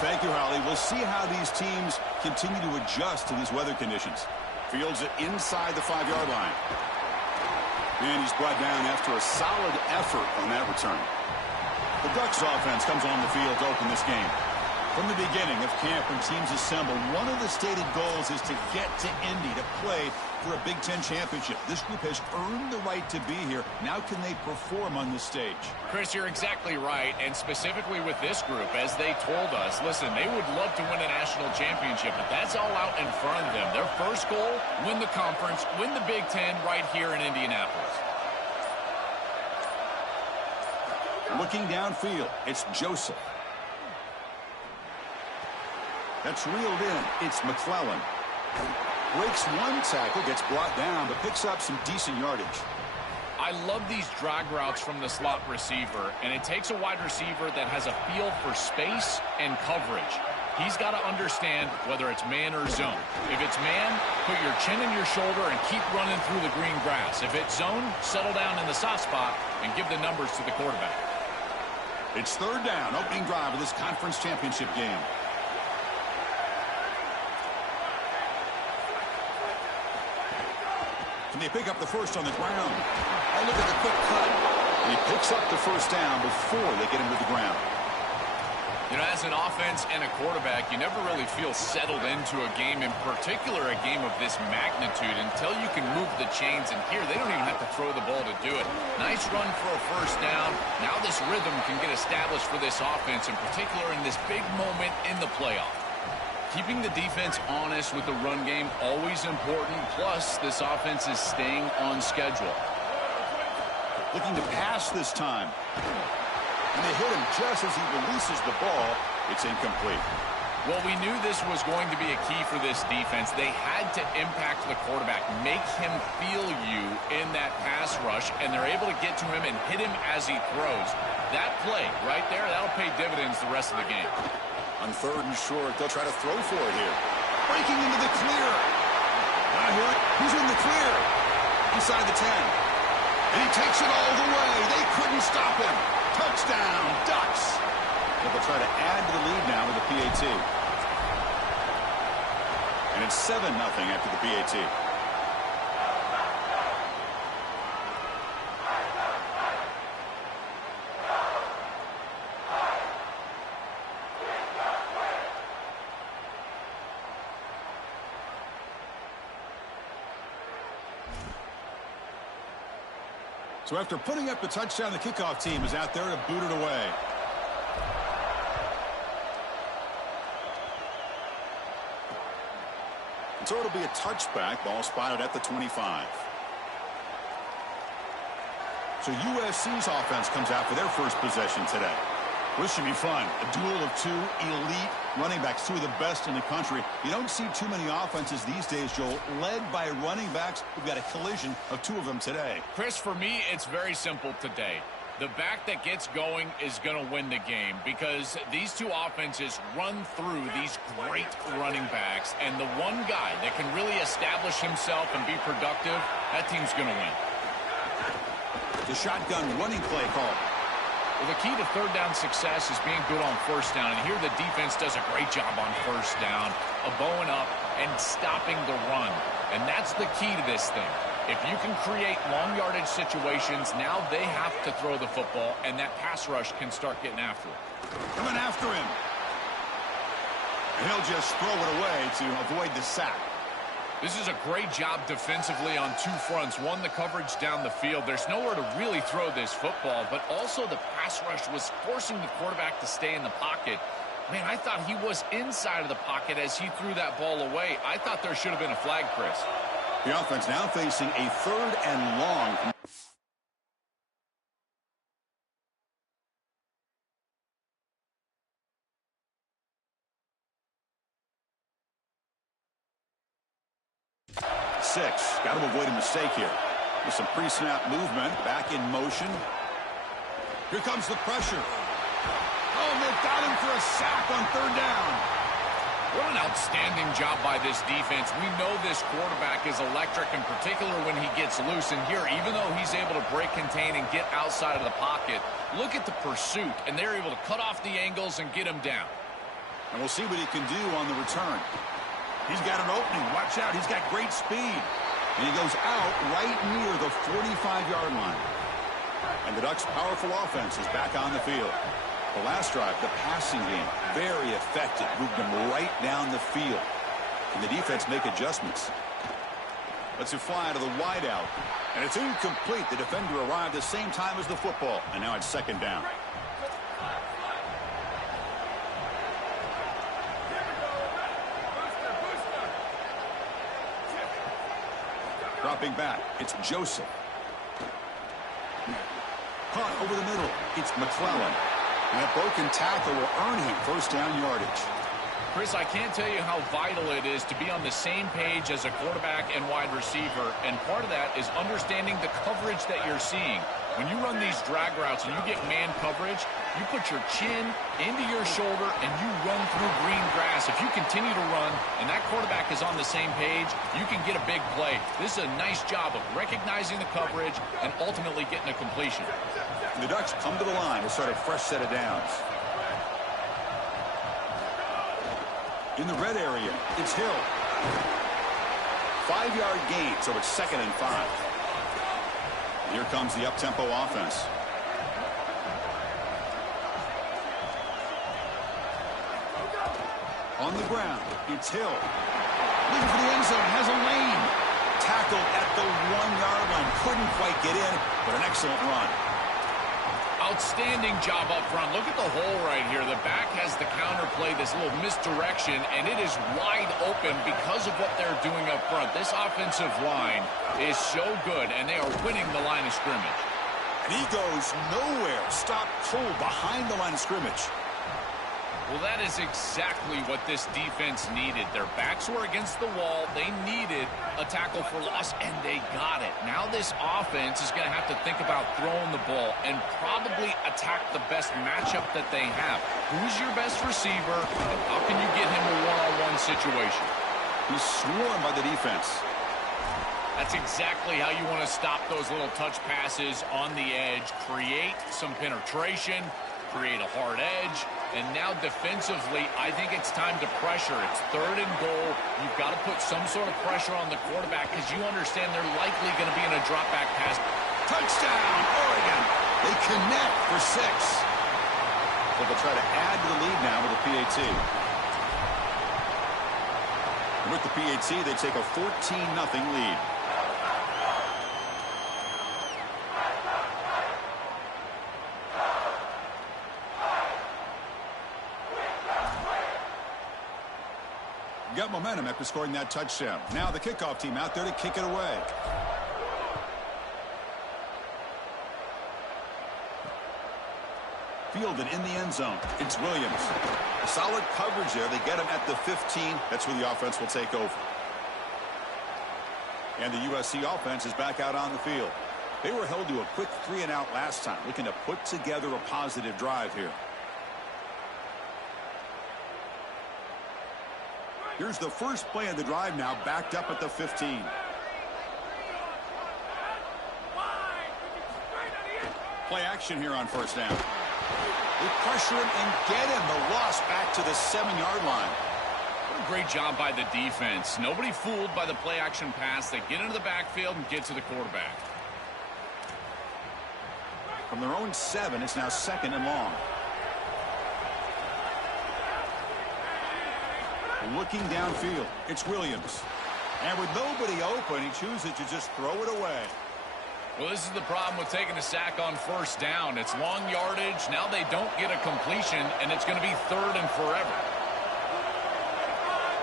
thank you, Holly. We'll see how these teams continue to adjust to these weather conditions. Fields it inside the 5-yard line. And he's brought down after a solid effort on that return. The Ducks offense comes on the field to open this game. From the beginning of camp, when teams assemble, one of the stated goals is to get to Indy to play for a Big Ten championship. This group has earned the right to be here. Now can they perform on this stage? Chris, you're exactly right, and specifically with this group, as they told us, listen, they would love to win a national championship, but that's all out in front of them. Their first goal, win the conference, win the Big Ten right here in Indianapolis. Looking downfield, it's Joseph. That's reeled in. It's McClellan. Breaks one tackle, gets brought down, but picks up some decent yardage. I love these drag routes from the slot receiver, and it takes a wide receiver that has a feel for space and coverage. He's got to understand whether it's man or zone. If it's man, put your chin in your shoulder and keep running through the green grass. If it's zone, settle down in the soft spot and give the numbers to the quarterback. It's third down, opening drive of this conference championship game. Can they pick up the first on the ground? Oh, look at the quick cut. And he picks up the first down before they get him to the ground. You know, as an offense and a quarterback, you never really feel settled into a game, in particular a game of this magnitude, until you can move the chains. And here, they don't even have to throw the ball to do it. Nice run for a first down. Now this rhythm can get established for this offense, in particular in this big moment in the playoff. Keeping the defense honest with the run game, always important. Plus, this offense is staying on schedule. Looking to pass this time. And they hit him just as he releases the ball. It's incomplete. Well, we knew this was going to be a key for this defense. They had to impact the quarterback, make him feel you in that pass rush, and they're able to get to him and hit him as he throws. That play right there, that'll pay dividends the rest of the game. On third and short, they'll try to throw for it here. Breaking into the clear. He's in the clear. Inside the 10. And he takes it all the way. They couldn't stop him. Touchdown, Ducks. But they'll try to add to the lead now with the PAT. And it's 7-0 after the PAT. So after putting up the touchdown, the kickoff team is out there to boot it away. And so it'll be a touchback. Ball spotted at the 25. So USC's offense comes out for their first possession today. This should be fun. A duel of two elite running backs, two of the best in the country. You don't see too many offenses these days, Joel, led by running backs. We've got a collision of two of them today. Chris, for me, it's very simple today. The back that gets going is going to win the game because these two offenses run through these great running backs, and the one guy that can really establish himself and be productive, that team's going to win. The shotgun running play call. Well, the key to third down success is being good on first down, and here the defense does a great job on first down of bowing up and stopping the run, and that's the key to this thing. If you can create long yardage situations, now they have to throw the football, and that pass rush can start getting after it. Coming after him. And he'll just throw it away to avoid the sack. This is a great job defensively on two fronts. One, the coverage down the field. There's nowhere to really throw this football, but also the pass rush was forcing the quarterback to stay in the pocket. Man, I thought he was inside of the pocket as he threw that ball away. I thought there should have been a flag, Chris. The offense now facing a 3rd and long. Six. Got to avoid a mistake here. With some pre-snap movement. Back in motion. Here comes the pressure. Oh, and they've got him for a sack on 3rd down. What an outstanding job by this defense. We know this quarterback is electric, in particular when he gets loose. And here, even though he's able to break, contain, and get outside of the pocket, look at the pursuit. And they're able to cut off the angles and get him down. And we'll see what he can do on the return. He's got an opening. Watch out. He's got great speed. And he goes out right near the 45-yard line. And the Ducks' powerful offense is back on the field. The last drive, the passing game, very effective. Moved them right down the field. Can the defense make adjustments? Let's it fly to the wideout. And it's incomplete. The defender arrived the same time as the football. And now it's second down. Dropping back, it's Joseph. Caught over the middle, it's McClellan. And that broken tackle will earn him first down yardage. Chris, I can't tell you how vital it is to be on the same page as a quarterback and wide receiver, and part of that is understanding the coverage that you're seeing. When you run these drag routes and you get man coverage, you put your chin into your shoulder and you run through green grass. If you continue to run and that quarterback is on the same page, you can get a big play. This is a nice job of recognizing the coverage and ultimately getting a completion. The Ducks come to the line to start a fresh set of downs. In the red area, it's Hill. 5-yard gain, so it's 2nd and 5. Here comes the up-tempo offense. On the ground, it's Hill. Looking for the end zone, has a lane. Tackled at the 1-yard line. Couldn't quite get in, but an excellent run. Outstanding job up front. Look at the hole right here. The back has the counter play, this little misdirection, and it is wide open because of what they're doing up front. This offensive line is so good, and they are winning the line of scrimmage. And he goes nowhere. Stopped cold behind the line of scrimmage. Well, that is exactly what this defense needed. Their backs were against the wall. They needed a tackle for loss, and they got it. Now this offense is going to have to think about throwing the ball and probably attack the best matchup that they have. Who's your best receiver, and how can you get him a one-on-one situation? He's swarmed by the defense. That's exactly how you want to stop those little touch passes on the edge. Create some penetration, create a hard edge. And now defensively, I think it's time to pressure. It's 3rd and goal. You've got to put some sort of pressure on the quarterback because you understand they're likely going to be in a drop-back pass. Touchdown, Oregon. They connect for 6. But they'll try to add to the lead now with the PAT. And with the PAT, they take a 14-0 lead. Got momentum after scoring that touchdown. Now the kickoff team out there to kick it away. Fielded in the end zone. It's Williams. Solid coverage there. They get him at the 15. That's where the offense will take over. And the USC offense is back out on the field. They were held to a quick 3-and-out last time, looking to put together a positive drive here. Here's the first play of the drive now, backed up at the 15. Play action here on first down. They pressure him and get him. The loss back to the 7-yard line. What a great job by the defense. Nobody fooled by the play action pass. They get into the backfield and get to the quarterback. From their own 7, it's now 2nd and long. Looking downfield, it's Williams. And with nobody open, he chooses to just throw it away. Well, this is the problem with taking a sack on first down. It's long yardage. Now they don't get a completion, and it's going to be 3rd and forever.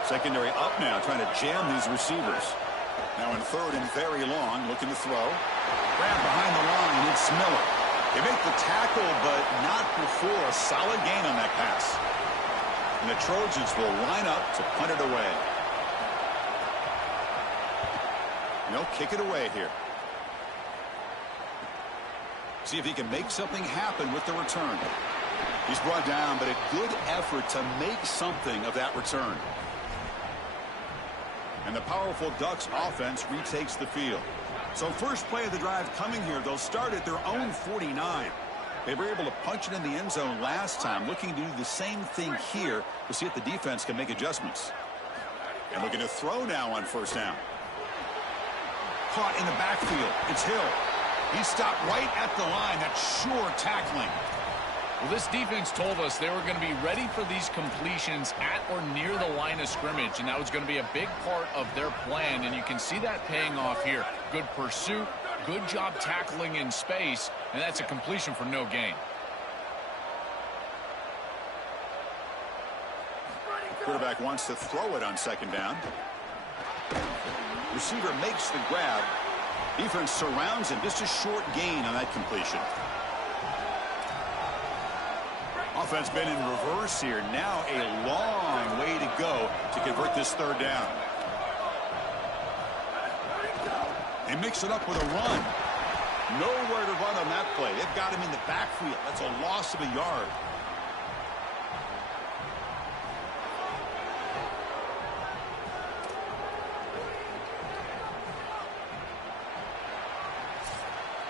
Secondary up now, trying to jam these receivers. Now in 3rd and very long, looking to throw. Grab behind the line, it's Miller. They make the tackle, but not before a solid gain on that pass. And the Trojans will line up to punt it away. And they'll kick it away here. See if he can make something happen with the return. He's brought down, but a good effort to make something of that return. And the powerful Ducks offense retakes the field. So first play of the drive coming here. They'll start at their own 49. They were able to punch it in the end zone last time, looking to do the same thing here to see if the defense can make adjustments. And looking to throw now on first down. Caught in the backfield. It's Hill. He stopped right at the line. That's sure tackling. Well, this defense told us they were going to be ready for these completions at or near the line of scrimmage, and that was going to be a big part of their plan, and you can see that paying off here. Good pursuit, good job tackling in space, and that's a completion for no gain. Quarterback wants to throw it on second down. Receiver makes the grab. Defense surrounds him. Just a short gain on that completion. Offense been in reverse here. Now a long way to go to convert this third down. They mix it up with a run. Nowhere to run on that play. They've got him in the backfield. That's a loss of a yard.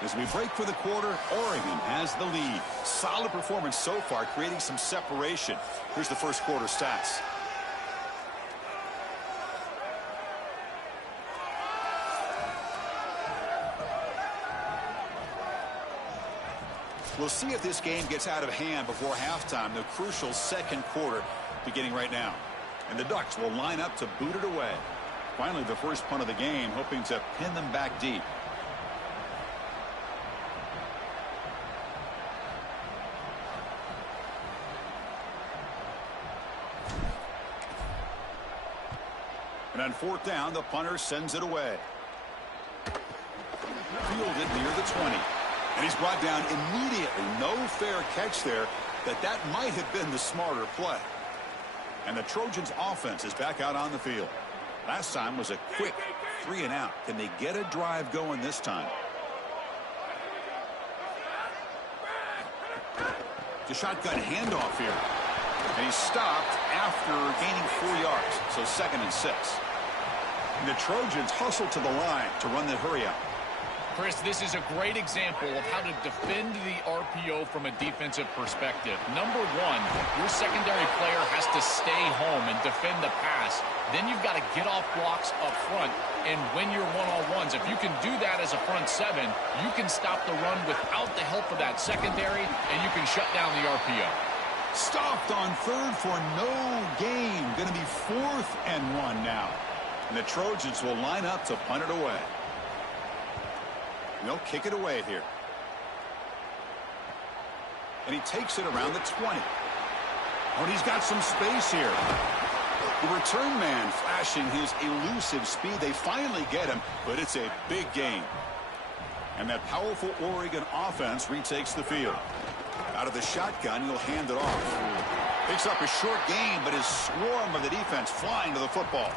As we break for the quarter, Oregon has the lead. Solid performance so far, creating some separation. Here's the first quarter stats. We'll see if this game gets out of hand before halftime. The crucial second quarter beginning right now. And the Ducks will line up to boot it away. Finally, the first punt of the game, hoping to pin them back deep. And on fourth down, the punter sends it away. Fielded near the 20. And he's brought down immediately. No fair catch there. That might have been the smarter play. And the Trojans' offense is back out on the field. Last time was a quick 3 and out. Can they get a drive going this time? The shotgun handoff here. And he's stopped after gaining 4 yards. So 2nd and 6. And the Trojans hustle to the line to run the hurry out. Chris, this is a great example of how to defend the RPO from a defensive perspective. Number one, your secondary player has to stay home and defend the pass. Then you've got to get off blocks up front and win your one-on-ones. If you can do that as a front seven, you can stop the run without the help of that secondary, and you can shut down the RPO. Stopped on third for no gain. Going to be 4th and 1 now. And the Trojans will line up to punt it away. They'll kick it away here. And he takes it around the 20. Oh, and he's got some space here. The return man flashing his elusive speed. They finally get him, but it's a big gain. And that powerful Oregon offense retakes the field. Out of the shotgun, he'll hand it off. Picks up a short gain, but his swarm of the defense flying to the football.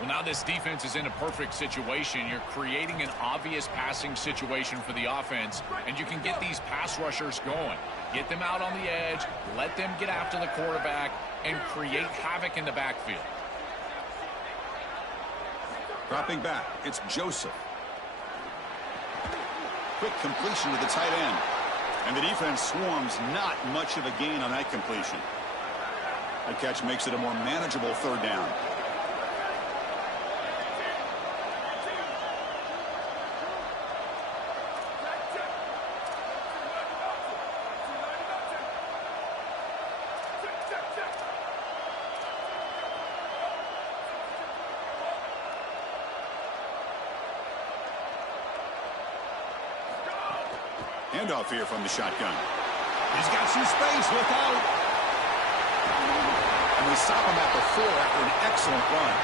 Well, now this defense is in a perfect situation. You're creating an obvious passing situation for the offense, and you can get these pass rushers going. Get them out on the edge, let them get after the quarterback, and create havoc in the backfield. Dropping back, it's Joseph. Quick completion to the tight end. And the defense swarms, not much of a gain on that completion. That catch makes it a more manageable third down. Handoff here from the shotgun. He's got some space. Look out. And we stop him at the 4 after an excellent run.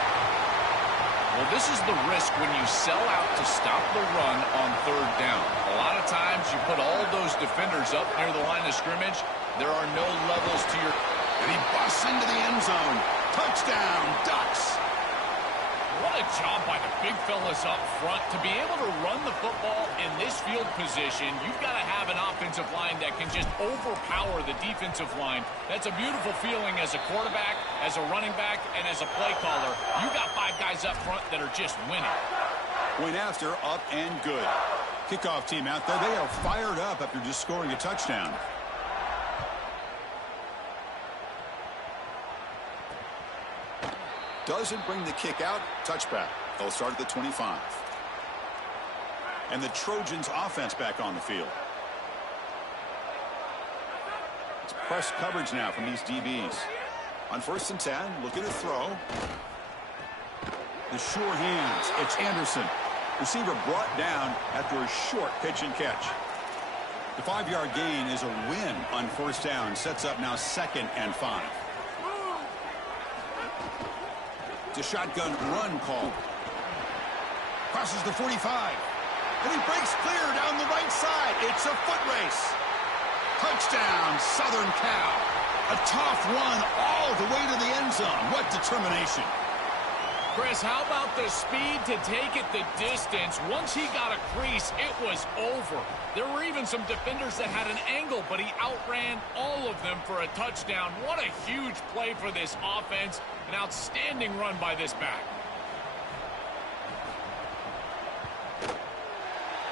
Well, this is the risk when you sell out to stop the run on third down. A lot of times you put all those defenders up near the line of scrimmage. There are no levels to your... And he busts into the end zone. Touchdown, Ducks. What a job by the big fellas up front. To be able to run the football in this field position, you've got to have an offensive line that can just overpower the defensive line. That's a beautiful feeling as a quarterback, as a running back, and as a play caller. You got 5 guys up front that are just winning. Point after, up and good. Kickoff team out there. They are fired up after just scoring a touchdown. Doesn't bring the kick out. Touchback. They'll start at the 25. And the Trojans offense back on the field. It's press coverage now from these DBs. On 1st and 10, looking to throw. The sure hands. It's Anderson. Receiver brought down after a short pitch and catch. The 5-yard gain is a win on 1st down. Sets up now 2nd and 5. It's a shotgun run call. Crosses the 45. And he breaks clear down the right side. It's a foot race. Touchdown, Southern Cal. A tough run all the way to the end zone. What determination. Chris, how about the speed to take it the distance? Once he got a crease, it was over. There were even some defenders that had an angle, but he outran all of them for a touchdown. What a huge play for this offense. An outstanding run by this back.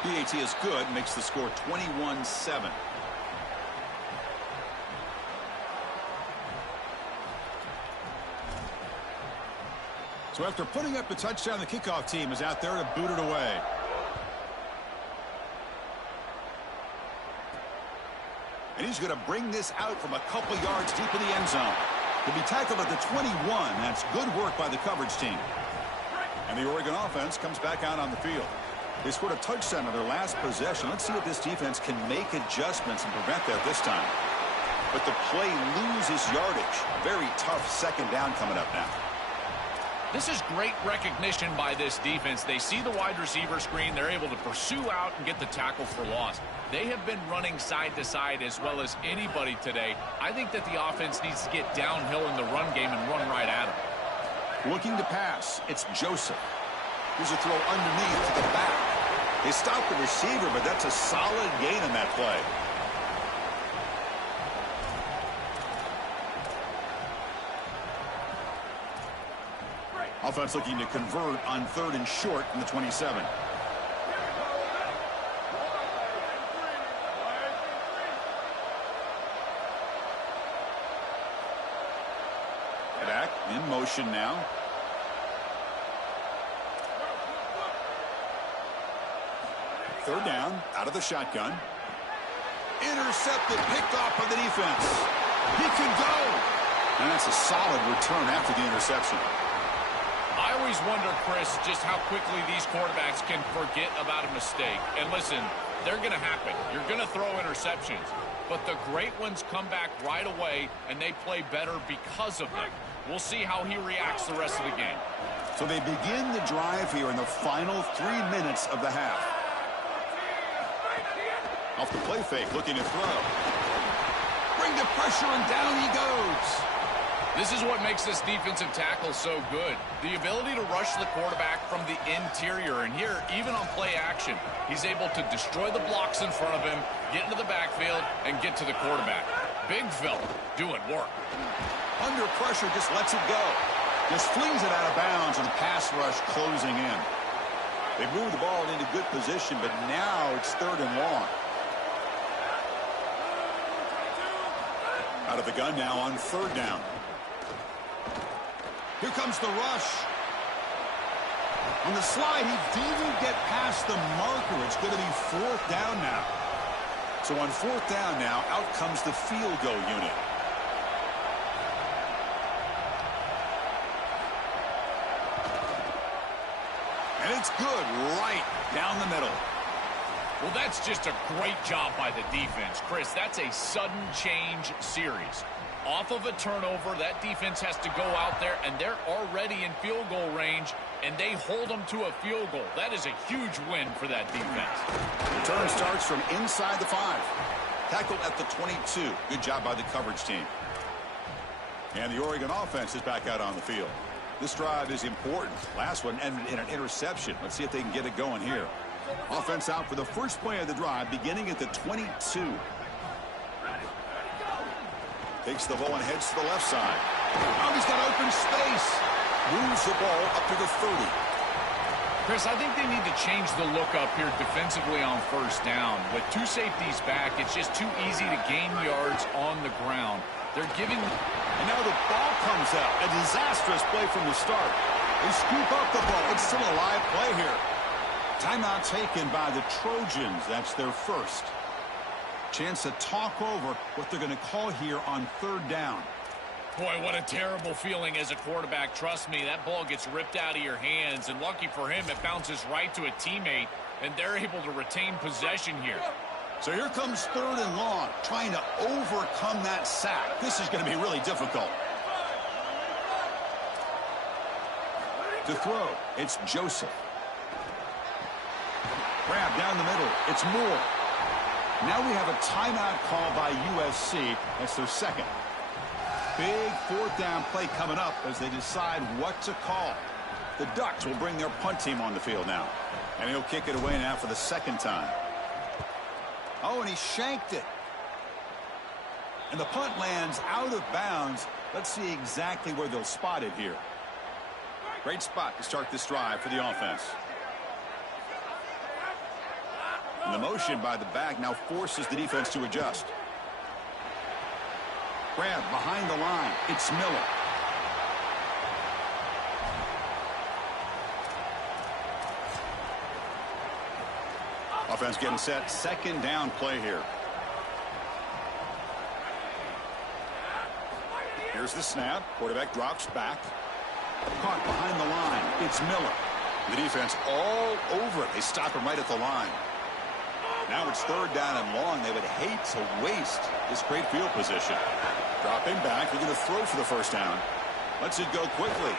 PAT is good, makes the score 21-7. So after putting up the touchdown, the kickoff team is out there to boot it away. And he's going to bring this out from a couple yards deep in the end zone. He'll be tackled at the 21. That's good work by the coverage team. And the Oregon offense comes back out on the field. They scored a touchdown on their last possession. Let's see if this defense can make adjustments and prevent that this time. But the play loses yardage. Very tough 2nd down coming up now. This is great recognition by this defense. They see the wide receiver screen. They're able to pursue out and get the tackle for loss. They have been running side to side as well as anybody today. I think that the offense needs to get downhill in the run game and run right at them. Looking to pass. It's Joseph. Here's a throw underneath to the back. They stopped the receiver, but that's a solid gain on that play. Offense looking to convert on 3rd and short from the 27. Back in motion now. Third down, out of the shotgun. Intercepted, picked off by the defense. He can go. And that's a solid return after the interception. I always wonder, Chris, just how quickly these quarterbacks can forget about a mistake. And listen, they're going to happen. You're going to throw interceptions. But the great ones come back right away, and they play better because of them. We'll see how he reacts the rest of the game. So they begin the drive here in the final 3 minutes of the half. Off the play fake, looking to throw. Bring the pressure, and down he goes. This is what makes this defensive tackle so good. The ability to rush the quarterback from the interior. And here, even on play action, he's able to destroy the blocks in front of him, get into the backfield, and get to the quarterback. Big fella doing work. Under pressure, just lets it go. Just flings it out of bounds, and the pass rush closing in. They moved the ball into good position, but now it's 3rd and long. Out of the gun now on 3rd down. Here comes the rush. On the slide, he didn't get past the marker. It's going to be 4th down now. So on 4th down now, out comes the field goal unit. And it's good right down the middle. Well, that's just a great job by the defense. Chris, that's a sudden change series. Off of a turnover, that defense has to go out there, and they're already in field goal range, and they hold them to a field goal. That is a huge win for that defense. Return starts from inside the 5. Tackled at the 22. Good job by the coverage team. And the Oregon offense is back out on the field. This drive is important. Last one ended in an interception. Let's see if they can get it going here. Offense out for the first play of the drive, beginning at the 22. Takes the ball and heads to the left side. Now he's got open space. Moves the ball up to the 30. Chris, I think they need to change the look up here defensively on first down. With two safeties back, it's just too easy to gain yards on the ground. They're giving... And now the ball comes out. A disastrous play from the start. They scoop up the ball. It's still a live play here. Timeout taken by the Trojans. That's their first. Chance to talk over what they're going to call here on third down. Boy, what a terrible feeling as a quarterback. Trust me, that ball gets ripped out of your hands, and lucky for him, it bounces right to a teammate, and they're able to retain possession here. So here comes third and long, trying to overcome that sack. This is going to be really difficult. To throw, it's Joseph. Grab down the middle, it's Moore. Now we have a timeout call by USC. That's their second. Big fourth down play coming up as they decide what to call. The Ducks will bring their punt team on the field now. And he'll kick it away now for the second time. Oh, and he shanked it. And the punt lands out of bounds. Let's see exactly where they'll spot it here. Great spot to start this drive for the offense. And the motion by the back now forces the defense to adjust. Grab behind the line. It's Miller. Offense getting set. Second down play here. Here's the snap. Quarterback drops back. Caught behind the line. It's Miller. The defense all over it. They stop him right at the line. Now it's third down and long. They would hate to waste this great field position. Dropping back. They're going to throw for the first down. Lets it go quickly.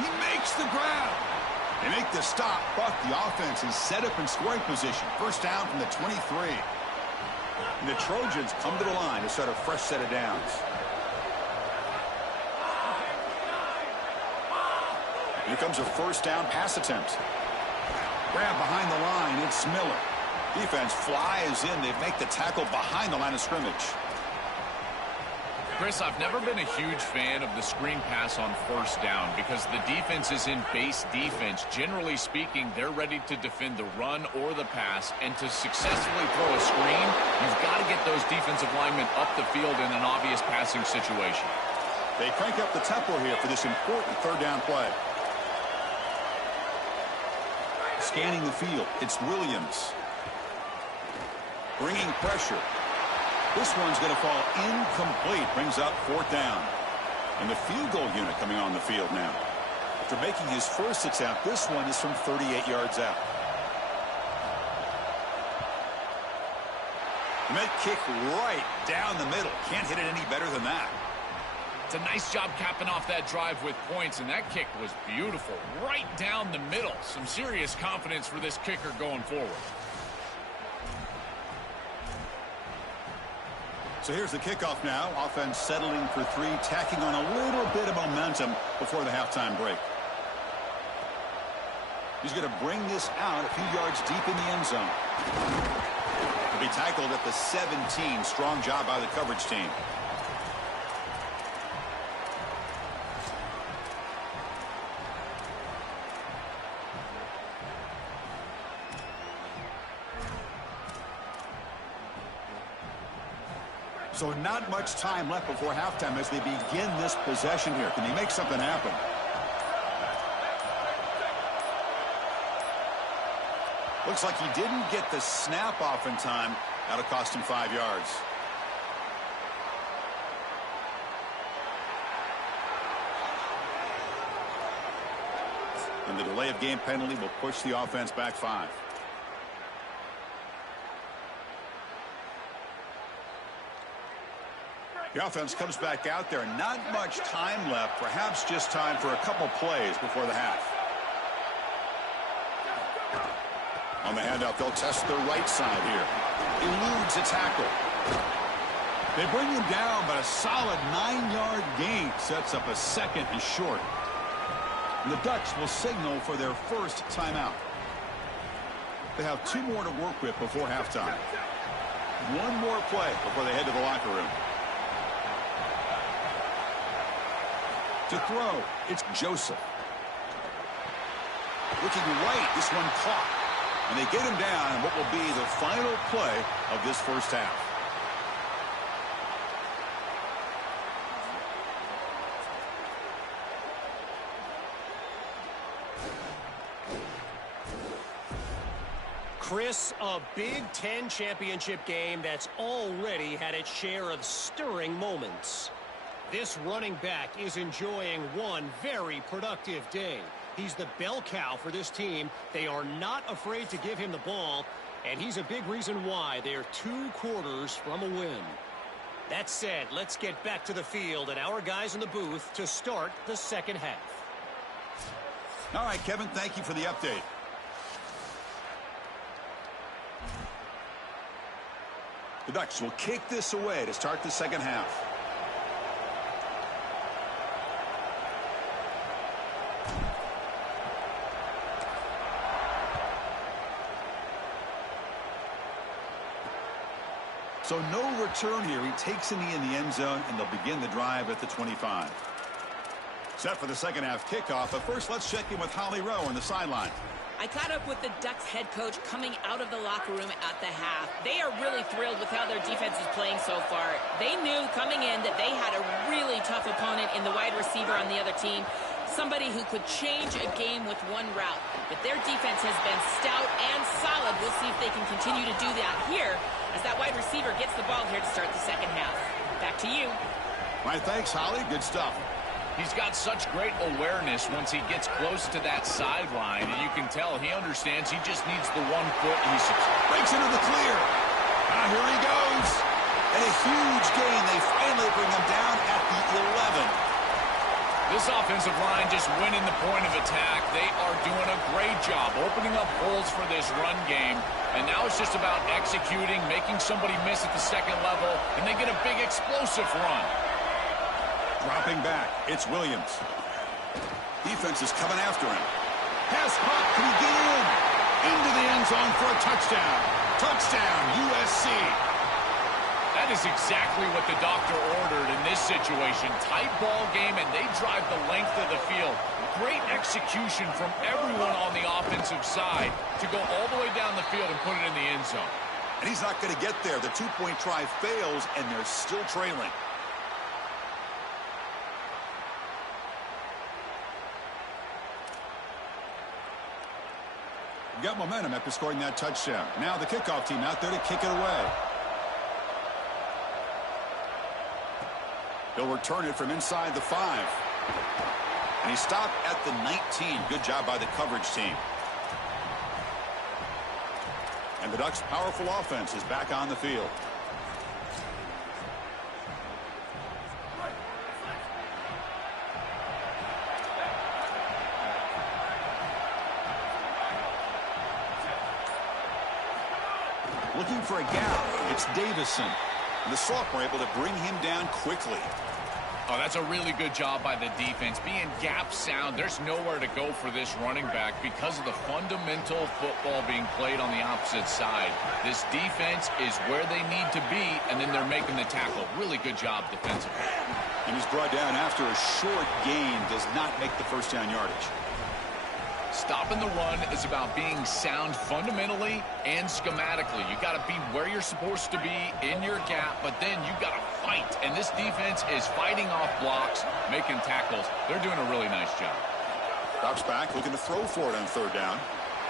He makes the grab. They make the stop, but the offense is set up in scoring position. First down from the 23. And the Trojans come to the line to start a fresh set of downs. Here comes a first down pass attempt. Grab behind the line. It's Miller. Defense flies in. They make the tackle behind the line of scrimmage. Chris, I've never been a huge fan of the screen pass on first down because the defense is in base defense. Generally speaking, they're ready to defend the run or the pass, and to successfully throw a screen, you've got to get those defensive linemen up the field in an obvious passing situation. They crank up the tempo here for this important third down play. Scanning the field, it's Williams. Bringing pressure. This one's going to fall incomplete. Brings up fourth down. And the field goal unit coming on the field now. After making his first attempt, this one is from 38 yards out. And that kick right down the middle. Can't hit it any better than that. It's a nice job capping off that drive with points, and that kick was beautiful. Right down the middle. Some serious confidence for this kicker going forward. So here's the kickoff now. Offense settling for three, tacking on a little bit of momentum before the halftime break. He's going to bring this out a few yards deep in the end zone. He'll be tackled at the 17. Strong job by the coverage team. So not much time left before halftime as they begin this possession here. Can he make something happen? Looks like he didn't get the snap off in time. That'll cost him 5 yards. And the delay of game penalty will push the offense back 5. The offense comes back out there. Not much time left. Perhaps just time for a couple plays before the half. On the handoff, they'll test the right side here. Eludes a tackle. They bring him down, but a solid 9-yard gain sets up a second and short. And the Ducks will signal for their first timeout. They have 2 more to work with before halftime. 1 more play before they head to the locker room. To throw, it's Joseph. Looking right, this one caught. And they get him down in what will be the final play of this first half. Chris, a Big Ten championship game that's already had its share of stirring moments. This running back is enjoying one very productive day. He's the bell cow for this team. They are not afraid to give him the ball, and he's a big reason why they're 2 quarters from a win. That said, let's get back to the field and our guys in the booth to start the second half. All right, Kevin, thank you for the update. The Ducks will kick this away to start the second half. So no return here. He takes a knee in the end zone, and they'll begin the drive at the 25. Set for the second half kickoff, but first let's check in with Holly Rowe on the sideline. I caught up with the Ducks head coach coming out of the locker room at the half. They are really thrilled with how their defense is playing so far. They knew coming in that they had a really tough opponent in the wide receiver on the other team, somebody who could change a game with one route. But their defense has been stout and solid. We'll see if they can continue to do that here as that wide receiver gets the ball here to start the second half. Back to you. All right, thanks, Holly. Good stuff. He's got such great awareness once he gets close to that sideline, and you can tell he understands he just needs the 1 foot. He breaks into the clear. Here he goes. And a huge gain. They finally bring him down at the 11. This offensive line just winning the point of attack. They are doing a great job opening up holes for this run game. And now it's just about executing, making somebody miss at the second level, and they get a big explosive run. Dropping back, it's Williams. Defense is coming after him. Pass caught, can he get in? Into the end zone for a touchdown. Touchdown, USC. That is exactly what the doctor ordered in this situation. Tight ball game, and they drive the length of the field. Great execution from everyone on the offensive side to go all the way down the field and put it in the end zone. And he's not going to get there. The 2-point try fails, and they're still trailing. Got momentum after scoring that touchdown. Now the kickoff team out there to kick it away. He'll return it from inside the 5. And he stopped at the 19. Good job by the coverage team. And the Ducks' powerful offense is back on the field. Looking for a gap. It's Davison. And the sophomore able to bring him down quickly. Oh, that's a really good job by the defense. Being gap sound, there's nowhere to go for this running back because of the fundamental football being played on the opposite side. This defense is where they need to be, and then they're making the tackle. Really good job defensively. And he's brought down after a short gain. Does not make the first down yardage. Stopping the run is about being sound fundamentally and schematically. You got to be where you're supposed to be in your gap, but then you got to fight. And this defense is fighting off blocks, making tackles. They're doing a really nice job. Drops back, looking to throw for it on third down.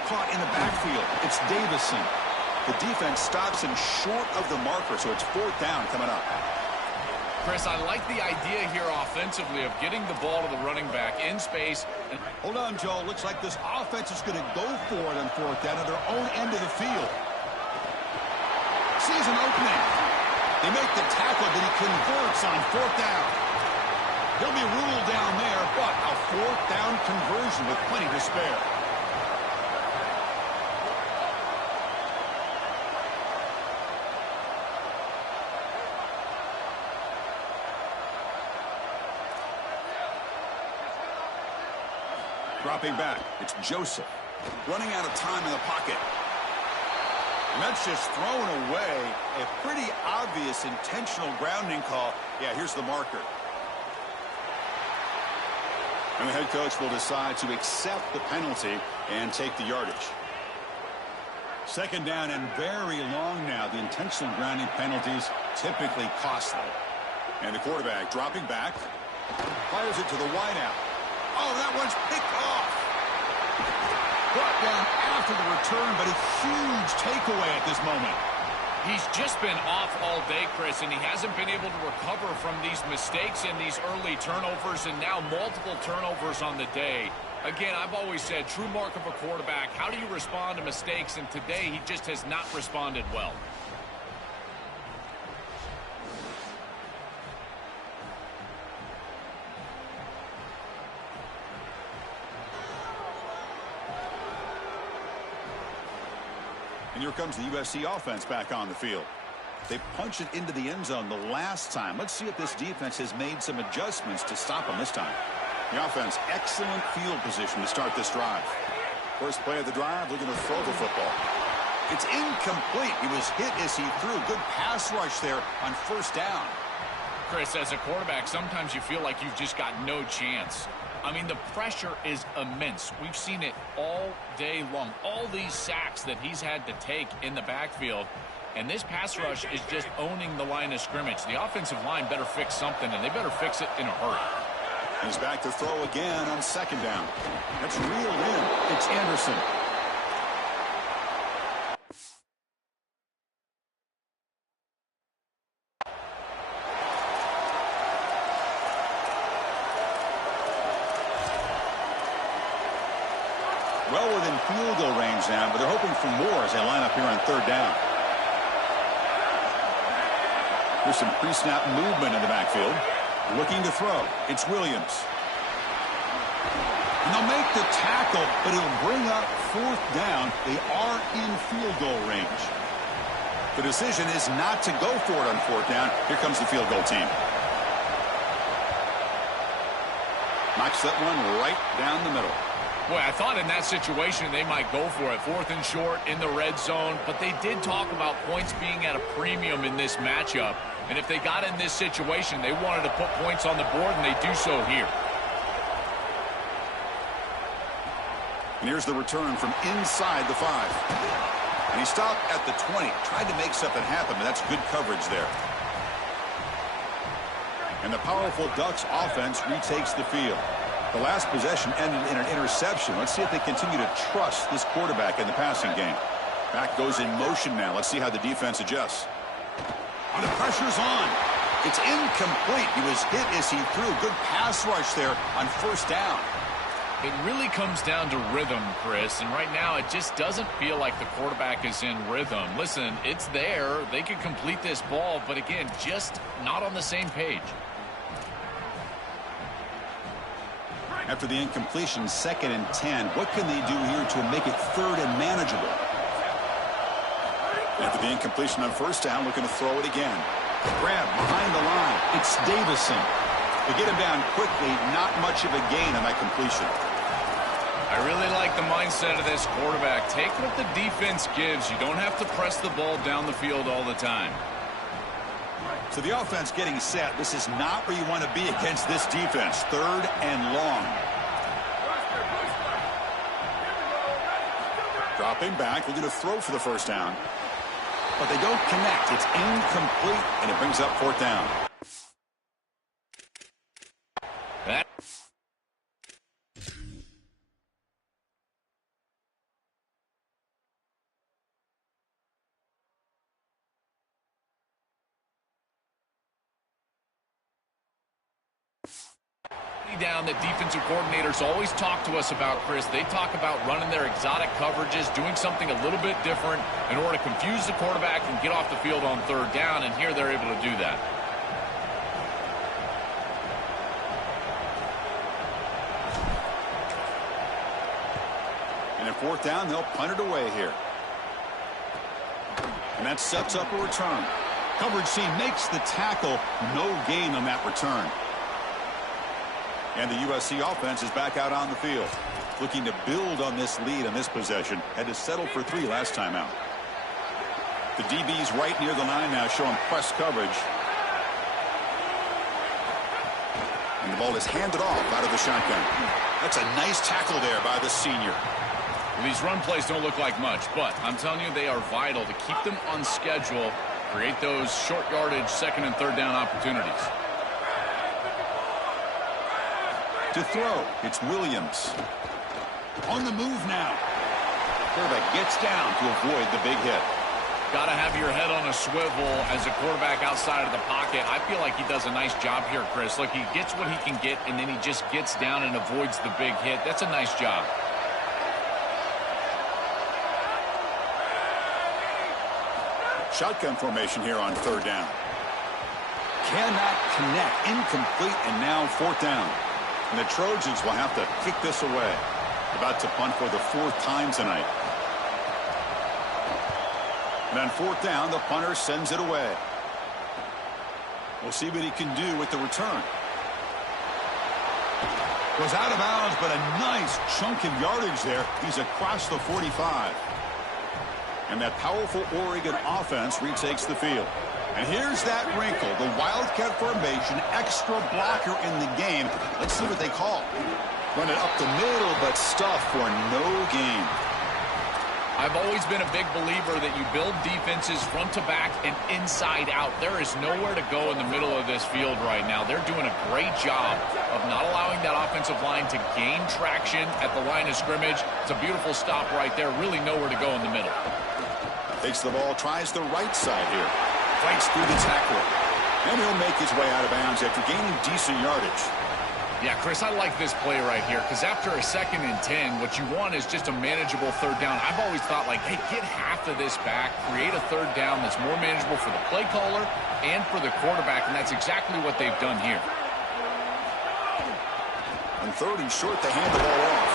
Caught in the backfield. It's Davison. The defense stops him short of the marker, so it's fourth down coming up. Chris, I like the idea here offensively of getting the ball to the running back in space. Hold on, Joe. Looks like this offense is going to go for it on fourth down at their own end of the field. Sees an opening. They make the tackle, but he converts on fourth down. He'll be ruled down there, but a fourth down conversion with plenty to spare. Dropping back, it's Joseph. Running out of time in the pocket. And that's just thrown away. A pretty obvious intentional grounding call. Yeah, here's the marker. And the head coach will decide to accept the penalty and take the yardage. Second down and very long now. The intentional grounding penalties typically costly. And the quarterback dropping back. Fires it to the wideout. Oh, that one's picked off. Brought down after the return, but a huge takeaway at this moment. He's just been off all day, Chris, and he hasn't been able to recover from these mistakes and these early turnovers, and now multiple turnovers on the day. Again, I've always said, true mark of a quarterback, how do you respond to mistakes? And today, he just has not responded well. And here comes the USC offense back on the field. They punched it into the end zone the last time. Let's see if this defense has made some adjustments to stop them this time. The offense, excellent field position to start this drive. First play of the drive, looking to throw the football. It's incomplete. He was hit as he threw. Good pass rush there on first down. Chris, as a quarterback, sometimes you feel like you've just got no chance. I mean, the pressure is immense. We've seen it all day long. All these sacks that he's had to take in the backfield. And this pass rush is just owning the line of scrimmage. The offensive line better fix something, and they better fix it in a hurry. He's back to throw again on second down. That's reeled in. It's Anderson. Well within field goal range now, but they're hoping for more as they line up here on third down. There's some pre-snap movement in the backfield. Looking to throw. It's Williams. And they'll make the tackle, but it'll bring up fourth down. They are in field goal range. The decision is not to go for it on fourth down. Here comes the field goal team. Knocks that one right down the middle. Boy, I thought in that situation they might go for it. Fourth and short in the red zone. But they did talk about points being at a premium in this matchup. And if they got in this situation, they wanted to put points on the board, and they do so here. And here's the return from inside the 5. And he stopped at the 20. Tried to make something happen, but that's good coverage there. And the powerful Ducks offense retakes the field. The last possession ended in an interception. Let's see if they continue to trust this quarterback in the passing game. Back goes in motion now. Let's see how the defense adjusts. And the pressure's on. It's incomplete. He was hit as he threw. Good pass rush there on first down. It really comes down to rhythm, Chris, and right now it just doesn't feel like the quarterback is in rhythm. Listen, it's there. They could complete this ball, but again, just not on the same page. After the incompletion, 2nd and 10. What can they do here to make it third and manageable? After the incompletion on first down, looking to throw it again. Grab behind the line. It's Davison. To get him down quickly, not much of a gain on that completion. I really like the mindset of this quarterback. Take what the defense gives. You don't have to press the ball down the field all the time. So the offense getting set. This is not where you want to be against this defense. Third and long. Dropping back, looking to throw for the first down. But they don't connect. It's incomplete, and it brings up fourth down. That down that defensive coordinators always talk to us about, Chris. They talk about running their exotic coverages, doing something a little bit different in order to confuse the quarterback and get off the field on third down, and here they're able to do that. And at fourth down, they'll punt it away here. And that sets up a return. Coverage team makes the tackle. No gain on that return. And the USC offense is back out on the field, looking to build on this lead on this possession. Had to settle for 3 last time out. The DB's right near the line now, showing press coverage. And the ball is handed off out of the shotgun. That's a nice tackle there by the senior. Well, these run plays don't look like much, but I'm telling you, they are vital to keep them on schedule, create those short yardage second and third down opportunities. To throw, it's Williams. On the move now. Quarterback gets down to avoid the big hit. Got to have your head on a swivel as a quarterback outside of the pocket. I feel like he does a nice job here, Chris. Look, he gets what he can get, and then he just gets down and avoids the big hit. That's a nice job. Shotgun formation here on third down. Cannot connect. Incomplete, and now fourth down. And the Trojans will have to kick this away. About to punt for the fourth time tonight. And on fourth down, the punter sends it away. We'll see what he can do with the return. Goes out of bounds, but a nice chunk of yardage there. He's across the 45. And that powerful Oregon offense retakes the field. And here's that wrinkle, the Wildcat formation, extra blocker in the game. Let's see what they call. Run it up the middle, but stuff for no gain. I've always been a big believer that you build defenses front to back and inside out. There is nowhere to go in the middle of this field right now. They're doing a great job of not allowing that offensive line to gain traction at the line of scrimmage. It's a beautiful stop right there. Really nowhere to go in the middle. Takes the ball, tries the right side here. Fights through the tackle. And he'll make his way out of bounds after gaining decent yardage. Yeah, Chris, I like this play right here because after a 2nd and 10, what you want is just a manageable third down. I've always thought, like, hey, get half of this back, create a third down that's more manageable for the play caller and for the quarterback, and that's exactly what they've done here. On third and short, they hand the ball off.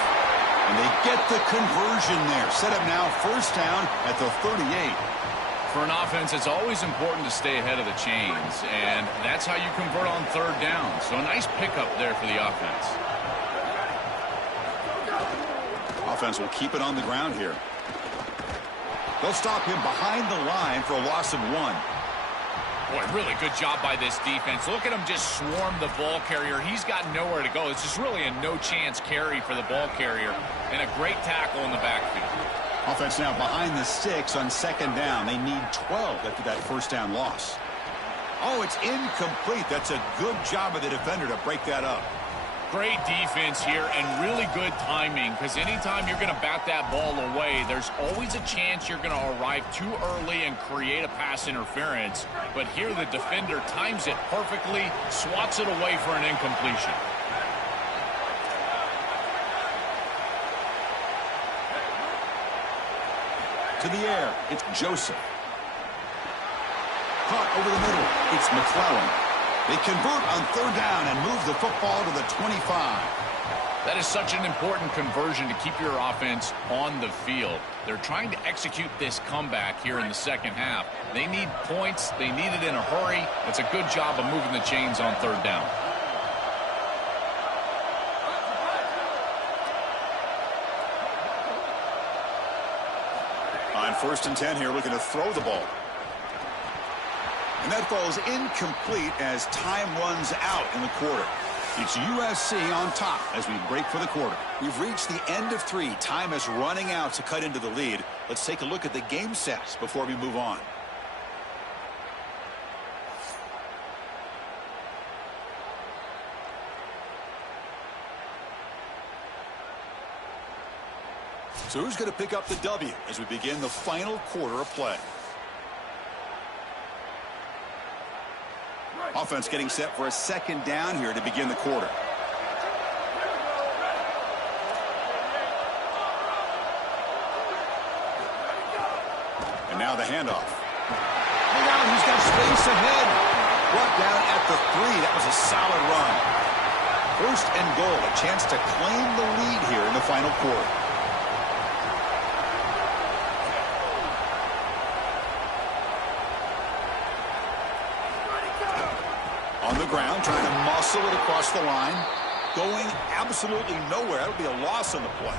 And they get the conversion there. Set up now first down at the 38. For an offense, it's always important to stay ahead of the chains, and that's how you convert on third down. So a nice pickup there for the offense. Offense will keep it on the ground here. They'll stop him behind the line for a loss of 1. Boy, really good job by this defense. Look at him just swarm the ball carrier. He's got nowhere to go. It's just really a no-chance carry for the ball carrier, and a great tackle in the backfield. Offense now behind the 6 on 2nd down. They need 12 after that first down loss. Oh, it's incomplete. That's a good job of the defender to break that up. Great defense here and really good timing, because anytime you're going to bat that ball away, there's always a chance you're going to arrive too early and create a pass interference. But here the defender times it perfectly, swats it away for an incompletion. To the air, it's Joseph. Caught over the middle, it's McClellan. They convert on third down and move the football to the 25. That is such an important conversion to keep your offense on the field. They're trying to execute this comeback here in the second half. They need points. They need it in a hurry. It's a good job of moving the chains on third down. On 1st and 10 here, looking to throw the ball. And that falls incomplete as time runs out in the quarter. It's USC on top as we break for the quarter. We've reached the end of 3. Time is running out to cut into the lead. Let's take a look at the game sets before we move on. So who's going to pick up the W as we begin the final quarter of play? Offense getting set for a 2nd down here to begin the quarter. And now the handoff. Look out, he's got space ahead. Brought down at the 3. That was a solid run. 1st and goal, a chance to claim the lead here in the final quarter. On the ground, trying to muscle it across the line. Going absolutely nowhere. That would be a loss on the play.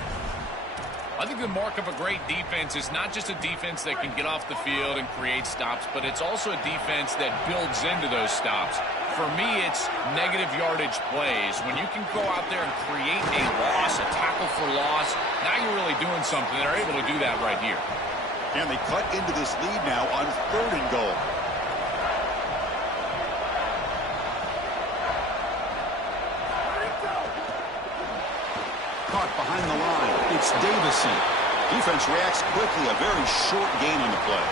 I think the mark of a great defense is not just a defense that can get off the field and create stops, but it's also a defense that builds into those stops. For me, it's negative yardage plays. When you can go out there and create a loss, a tackle for loss, now you're really doing something. They're able to do that right here. And they cut into this lead now on 3rd and goal. Caught behind the line. It's Davison. Defense reacts quickly. A very short gain on the play.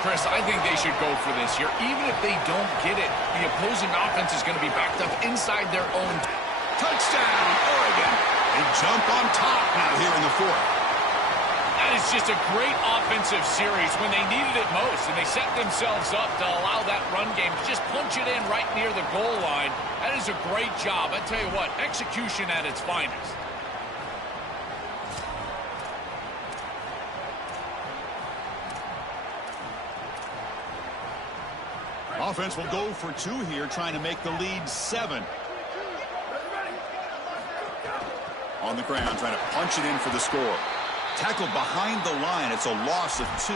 Chris, I think they should go for this here. Even if they don't get it, the opposing offense is going to be backed up inside their own. Touchdown, Oregon. They jump on top now here in the 4th. That is just a great offensive series when they needed it most, and they set themselves up to allow that run game to just punch it in right near the goal line. That is a great job. I tell you what, execution at its finest. Offense will go for 2 here, trying to make the lead 7. On the ground, trying to punch it in for the score. Tackled behind the line. It's a loss of 2.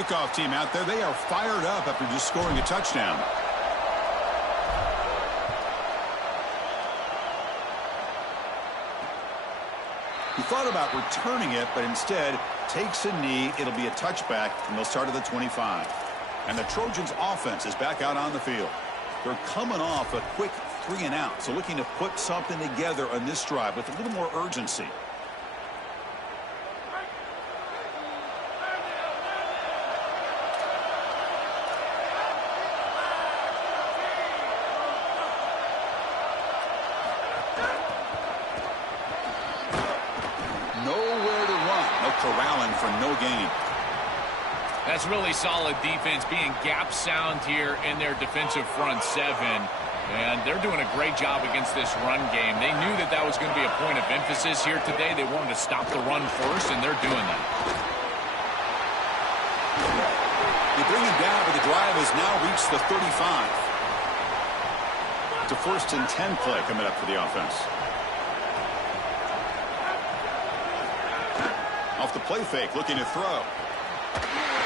Kickoff team out there. They are fired up after just scoring a touchdown. He thought about returning it, but instead takes a knee. It'll be a touchback, and they'll start at the 25. And the Trojans' offense is back out on the field. They're coming off a quick 3-and-out, so looking to put something together on this drive with a little more urgency. Nowhere to run. No corralling for no gain. That's really solid defense, being gap sound here in their defensive front 7. And they're doing a great job against this run game. They knew that that was going to be a point of emphasis here today. They wanted to stop the run first, and they're doing that. They bring him down, but the drive has now reached the 35. It's a 1st and 10 play coming up for the offense. Off the play fake, looking to throw.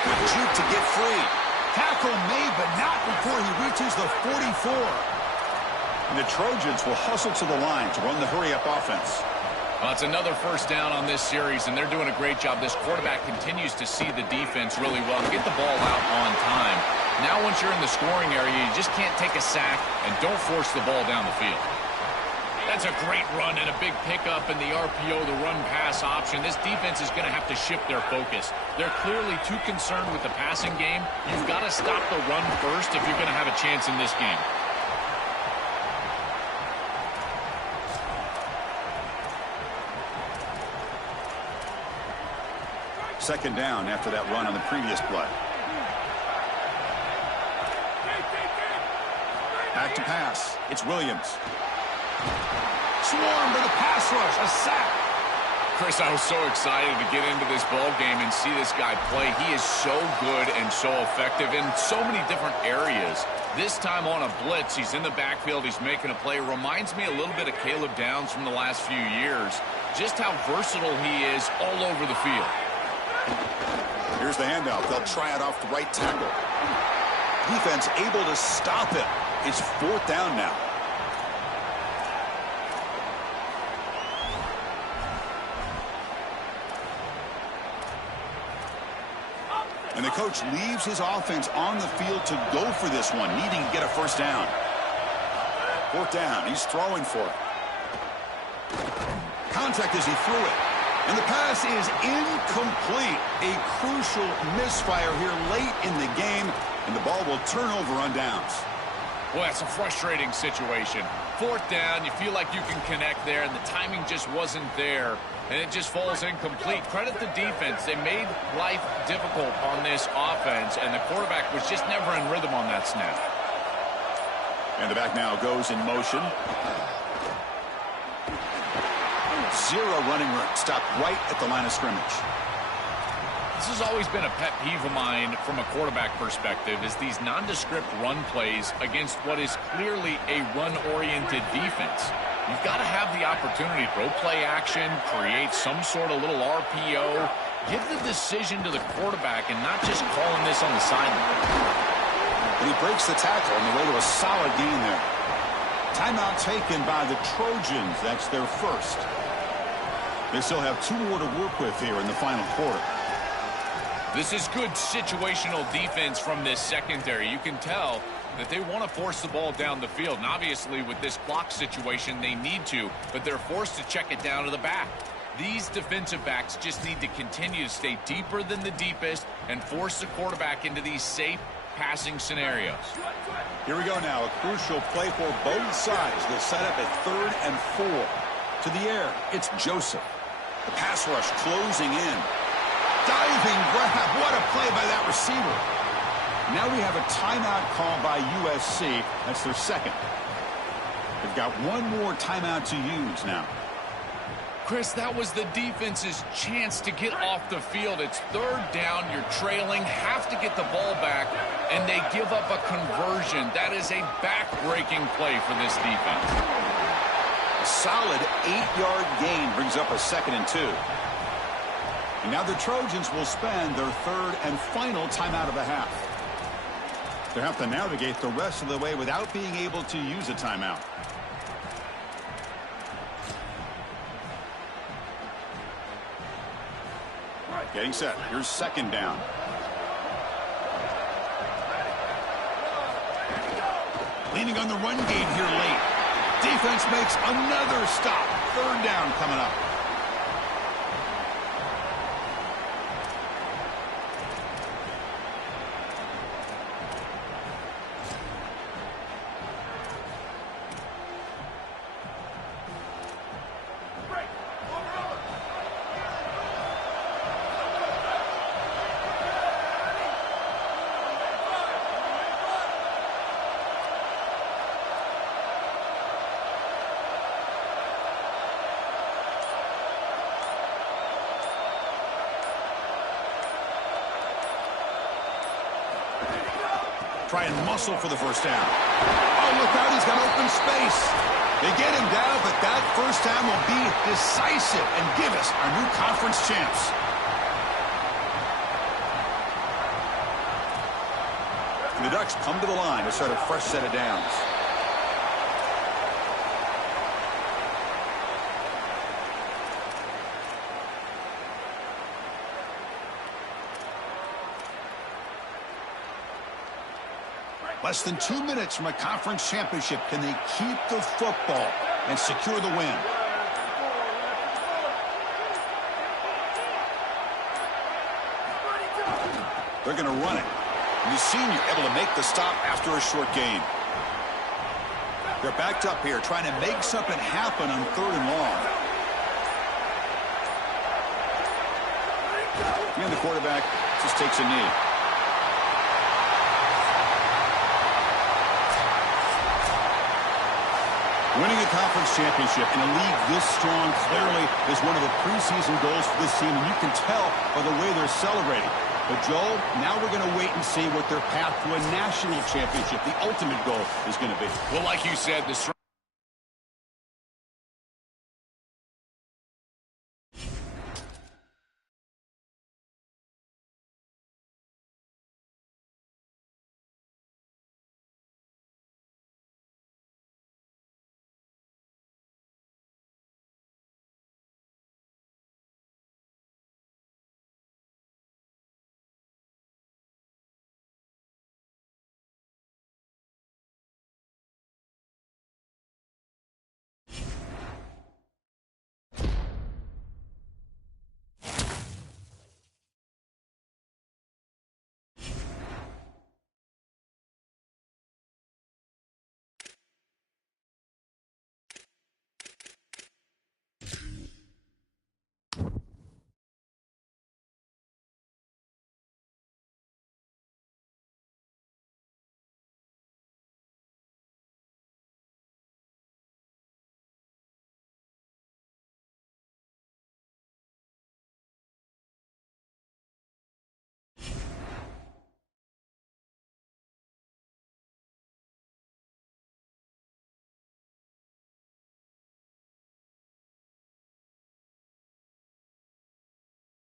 With juke to get free. Tackle made, but not before he reaches the 44. And the Trojans will hustle to the line to run the hurry-up offense. Well, it's another 1st down on this series, and they're doing a great job. This quarterback continues to see the defense really well and get the ball out on time. Now, once you're in the scoring area, you just can't take a sack and don't force the ball down the field. That's a great run and a big pickup in the RPO, the run-pass option. This defense is going to have to shift their focus. They're clearly too concerned with the passing game. You've got to stop the run first if you're going to have a chance in this game. Second down after that run on the previous play. Back to pass. It's Williams. Swarm to the pass rush. A sack. Chris, I was so excited to get into this ball game and see this guy play. He is so good and so effective in so many different areas. This time on a blitz, he's in the backfield. He's making a play. Reminds me a little bit of Caleb Downs from the last few years. Just how versatile he is all over the field. Here's the handoff. They'll try it off the right tackle. Defense able to stop it. It's 4th down now. And the coach leaves his offense on the field to go for this one, needing to get a 1st down. 4th down. He's throwing for it. Contact as he threw it. And the pass is incomplete. A crucial misfire here late in the game, and the ball will turn over on downs. Well, that's a frustrating situation. 4th down, you feel like you can connect there, and the timing just wasn't there, and it just falls incomplete. Credit the defense. They made life difficult on this offense, and the quarterback was just never in rhythm on that snap. And the back now goes in motion. Zero running room. Stopped right at the line of scrimmage. This has always been a pet peeve of mine from a quarterback perspective, is these nondescript run plays against what is clearly a run-oriented defense. You've got to have the opportunity to throw play action, create some sort of little RPO, give the decision to the quarterback and not just calling this on the sideline. And he breaks the tackle on the way to a solid gain there. Timeout taken by the Trojans. That's their first. They still have 2 more to work with here in the final quarter. This is good situational defense from this secondary. You can tell that they want to force the ball down the field. And obviously, with this clock situation, they need to, but they're forced to check it down to the back. These defensive backs just need to continue to stay deeper than the deepest and force the quarterback into these safe passing scenarios. Here we go now. A crucial play for both sides. They'll set up at 3rd and 4. To the air, it's Joseph. The pass rush closing in. Diving grab. What a play by that receiver. Now we have a timeout call by USC. That's their second. They've got 1 more timeout to use now. Chris, that was the defense's chance to get off the field. It's 3rd down. You're trailing. Have to get the ball back, and they give up a conversion. That is a back-breaking play for this defense. A solid 8-yard gain brings up a 2nd and 2. And now the Trojans will spend their 3rd and final timeout of the half. They have to navigate the rest of the way without being able to use a timeout. Getting set. Here's 2nd down. Leaning on the run game here late. Defense makes another stop. 3rd down coming up. Try and muscle for the first down. Oh, look out, he's got open space. They get him down, but that first down will be decisive and give us our new conference champs. And the Ducks come to the line to start a fresh set of downs. Less than 2 minutes from a conference championship. Can they keep the football and secure the win? They're going to run it. And the senior able to make the stop after a short gain. They're backed up here trying to make something happen on 3rd and long. And the quarterback just takes a knee. Winning a conference championship in a league this strong clearly is one of the preseason goals for this team, and you can tell by the way they're celebrating. But, Joel, now we're going to wait and see what their path to a national championship, the ultimate goal, is going to be. Well, like you said, the